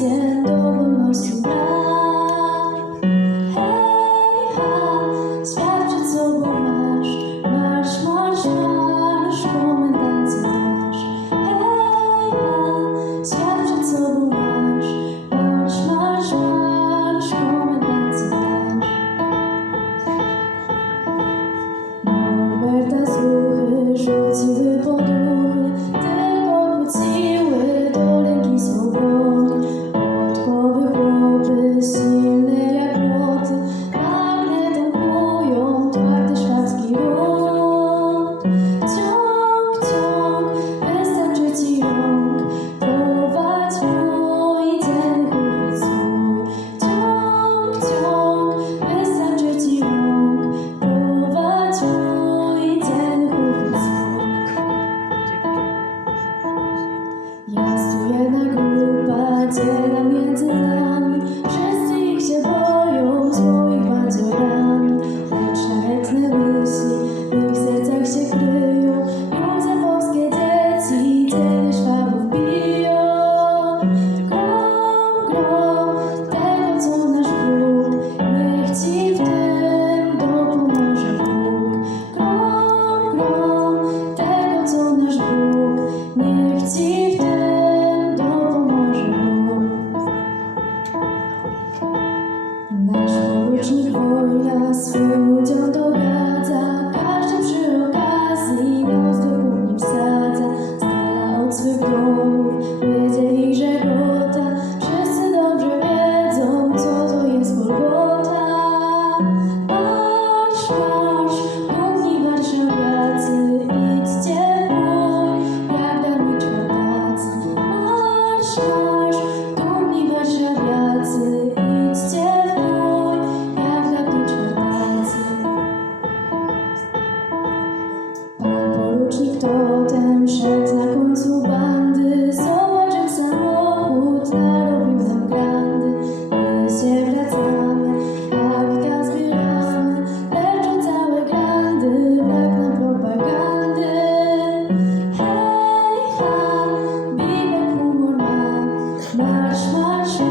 Святого сюда, хей-ха, спрячеться наш, наш мажаш, комендантський наш, хей-ха, спрячеться наш, наш слухи жовті Célèbre. różnych wola swój udział dogadza. totem przed znaką bandy. Zobaczył samochód, narobił tam grandy. My się wracamy, akta zbieramy. Leczą całe grandy, brak nam propagandy. Hej, ha, bibel humor ma. Marsz, marsz, marsz